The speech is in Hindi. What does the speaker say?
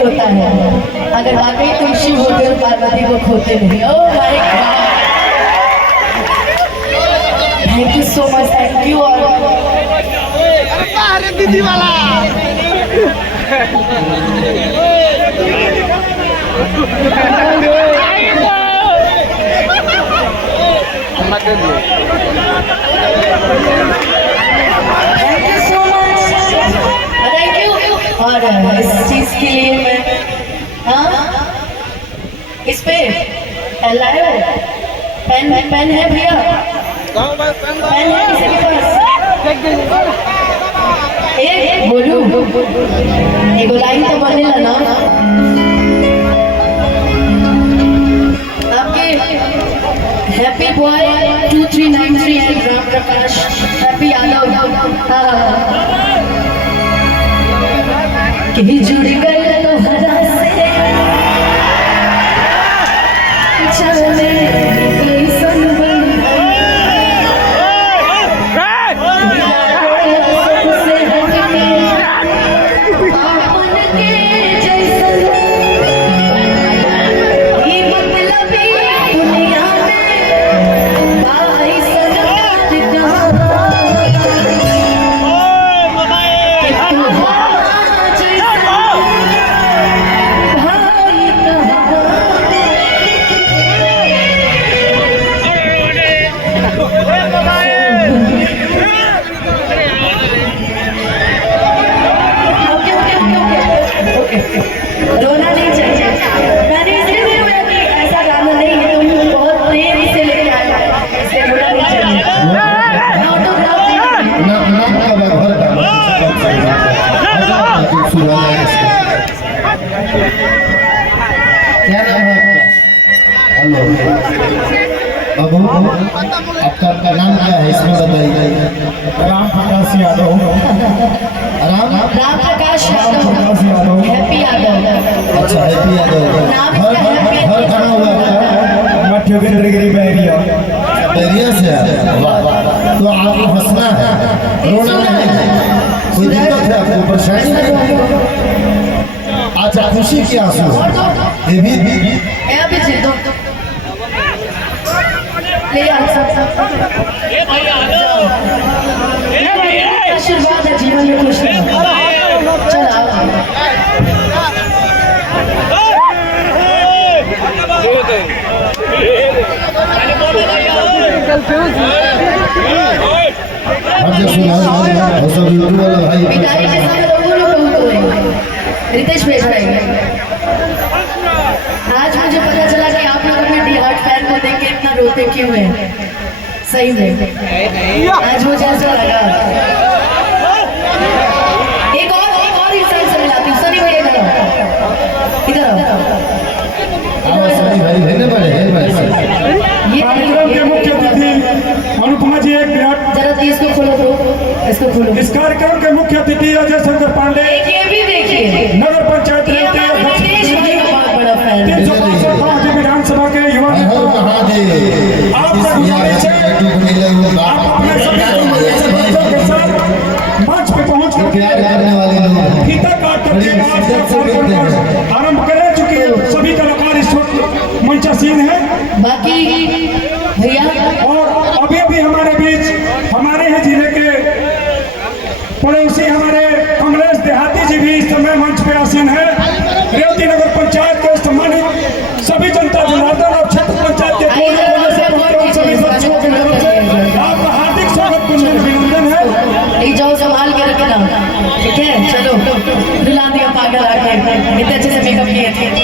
होता है अगर वाकई तुम शिव होते तो पार्वती को खोते नहीं। Oh my God, thank you so much, thank you. और अरे दीदी वाला thank you so much, thank you. और इस चीज के लिए मैं इस पे लाए हो पेन है भैया, पेन है किसी के पास? एक बोलू एगो लाइन तो बोले ना आपके happy boy 2393 and Ram Prakash happy Yadav कि जुड़ गए तो हरा से चले गई संबंध रोना नहीं चाहिए। मैंने इसलिए नहीं रोया कि ऐसा गाना नहीं है, तुम बहुत प्रेम से लेके आए हो, इसलिए रोना नहीं चाहिए। ऑटोग्राफ क्या नाम है आपका? हेलो बाबू, आपका नाम क्या है इसमें बताइए। राम प्रकाश यादव। राम प्रकाश यादव, हैप्पी यादव। अच्छा हैप्पी यादव। नाम इसका हैप्पी घर कहाँ हुआ आपका? मध्य गिरिगिरी बहरिया। बहरिया से है? वाह वाह। तो आपको हंसना है, रोना नहीं है। कोई दिक्कत है आपको, परेशानी है? अच्छा खुशी की आंसू ये भी दो ले आशीर्वाद है जीवन में खुश रहो। चलो पिताजी के साथ रितेश भेज रहे हैं। आज मुझे पता चला कि आप लोग अपने डी हार्ट फैन को देख के इतना रोते क्यों हैं। सही में आज मुझे ऐसा लगा। एक और इंसान से मिलाती हूँ। सनी भाई इधर आओ, इधर आओ। कार्यक्रम के मुख्य अतिथि अनुपमा जी, एक मिनट जरा इसको खोलो तो, इसको खोलो। इस कार्यक्रम के मुख्य अतिथि अजय शंकर पांडे, ये भी देखिए, नगर पंचायत ये हमारे देश भाई का बहुत बड़ा फैन है। 365 विधानसभा के युवा नेता। आपका गुजारिश है आप अपने सभी बच्चों के साथ मंच पे पहुंच कर फीता काट करके आरंभ करें, चूंकि सभी कलाकार इस वक्त मंचासीन है। बाकी भैया और अभी अभी हमारे बीच हमारे ही जिले के पड़ोसी हमारे कमलेश देहाती जी भी इस समय मंच पे आसीन है। रेवती नगर पंचायत के सम्मानित सभी जनता जनार्दन और क्षेत्र पंचायत के कोने कोने से पहुंचे सभी बच्चों की तरफ से आपका हार्दिक स्वागत अभिनंदन है। एक जाओ संभाल के रखना, ठीक है? चलो रुला दिया पागल आके, इतने अच्छे से मेकअप किए थे।